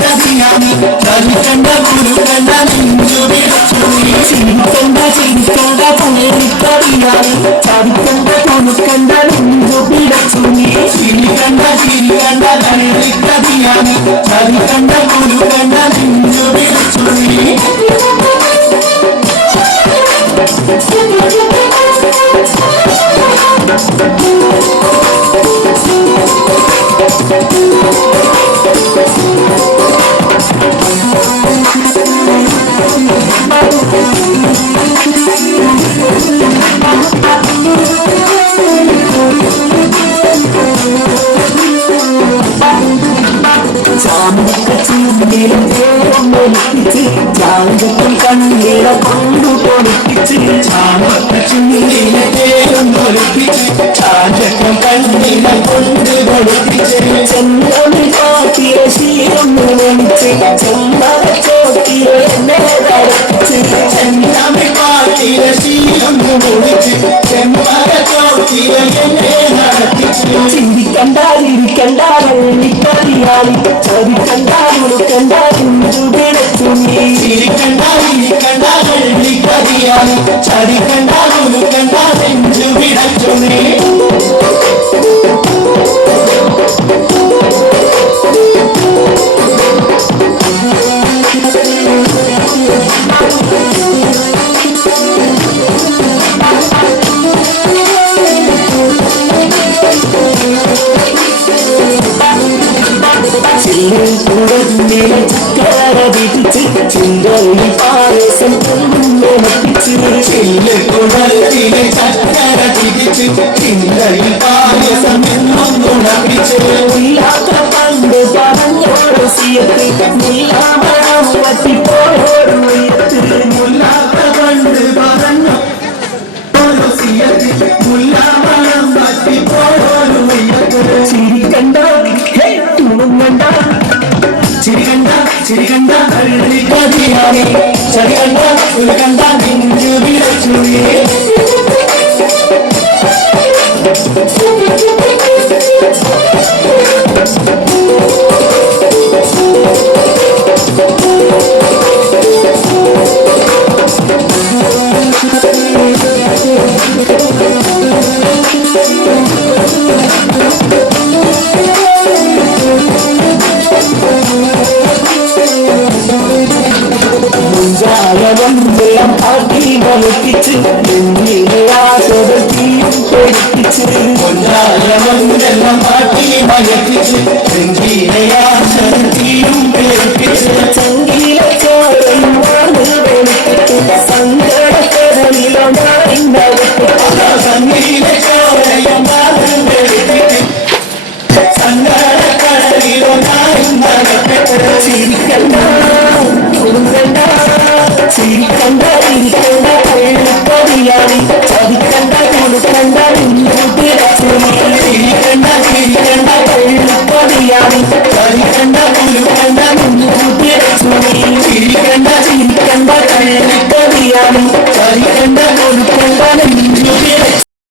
കതിയാനി ചതിക്കണ്ട കുരുക്കണ്ട നെഞ്ചു വിടച്ചുനി ചിരിക്കണ്ട ചിരിക്കണ്ട പുലരിക്കറിയാനി ചതിക്കണ്ട കുരുക്കണ്ട നെഞ്ചു വിടച്ചുനി ചിരിക്കണ്ട ചിരിക്കണ്ട പുലരിക്കറിയാനി ചതിക്കണ്ട കുരുക്കണ്ട നെഞ്ചു വിടച്ചുനി ചാങ്കത്തിൽ കണ്ണീര കൊണ്ടു പൊളിപ്പിച്ച് ചാമ്പത്തിച്ചുള്ളിലെ തേരൊന്നൊലിപ്പിച്ച് ചാഞ്ചത്തിൽ കണ്ണീര കൊണ്ട് പൊളിപ്പിച്ച് ചെന്നമി കാട്ടിയ ശീലൊന്നു വലിച്ച് ചെമ്മര ചോട്ടിയ എന്നെ തടപ്പിച്ച് ചെന്നമി കാട്ടിയ ശീലൊന്നു പൊളിച്ച് ചെമ്മര ചോട്ടിയ എന്നെ നടത്തിച്ച് ചിരിക്കണ്ട ഇരിക്കണ്ട വെള്ളിക്കറിയാളി ചതിക്കണ്ട ഉടുക്കണ്ട കുഞ്ചു പിടച്ചുനി ചിരിക്കണ്ട ഇരിക്കണ്ട വെള്ളിക്കറിയാളി ചതിക്കണ്ട ഉടുക്കണ്ട നെഞ്ചു പിടച്ചുനി ചിക്കരടിച്ച് ചിന്തയിൽ പായസം ഉണപ്പിച്ച് ചില്ലുകുടത്തിലെ ചക്കര തിരിച്ച് ചിന്തയിൽ പായസം ഉണപ്പിച്ച് ഇല്ലാത്ത പണ്ട് പറഞ്ഞോട് സിയത്ത് മുല്ലാമണം പറ്റിപ്പോയോട് ഉയർത്ത് മുല്ലാത്ത പണ്ട് പറഞ്ഞോ സിയത്ത് മുല്ലാമണം പറ്റിപ്പോയോട് ഉയർത്ത് ചിരിക്കണ്ട തുണങ്ങണ്ട ചിരികണ്ട ചിരികണ്ട കതിയാനി ചതികണ്ട ഉരുകണ്ട നെഞ്ചു വിടച്ചുനി വെള്ളം ആക്കി വലിപ്പിച്ച് നെഞ്ചിലെ ആശകൾ തീയും പെരുപ്പിച്ച് വെള്ളം ആക്കി വലിപ്പിച്ച് നെഞ്ചിലെ ആശകൾ തീയും പെരുപ്പിച്ച് ചങ്കിലെ ചോരയും വെളുപ്പിച്ച് സങ്കടക്കടലിലൊന്നായി സംഗീലെ ചോരയും വെളുപ്പിച്ച് സങ്കടക്കടലിലൊന്നായി ചിരിക്കണ്ട ചിരിക്കണ്ട ഇരിക്കണ്ട വെള്ളിക്കറിയാനി ചതിക്കണ്ട കൊടുക്കണ്ട പിടച്ചുനി ചിരിക്കണ്ട ചിരിക്കണ്ട വെള്ളിക്കറിയാനി ചതിക്കണ്ട കൊടുക്കണ്ട പിടച്ചുനി ചിരിക്കണ്ട ചിരിക്കണ്ട വെള്ളിക്കറിയാനി ചതിക്കണ്ട കൊടുക്കണ്ട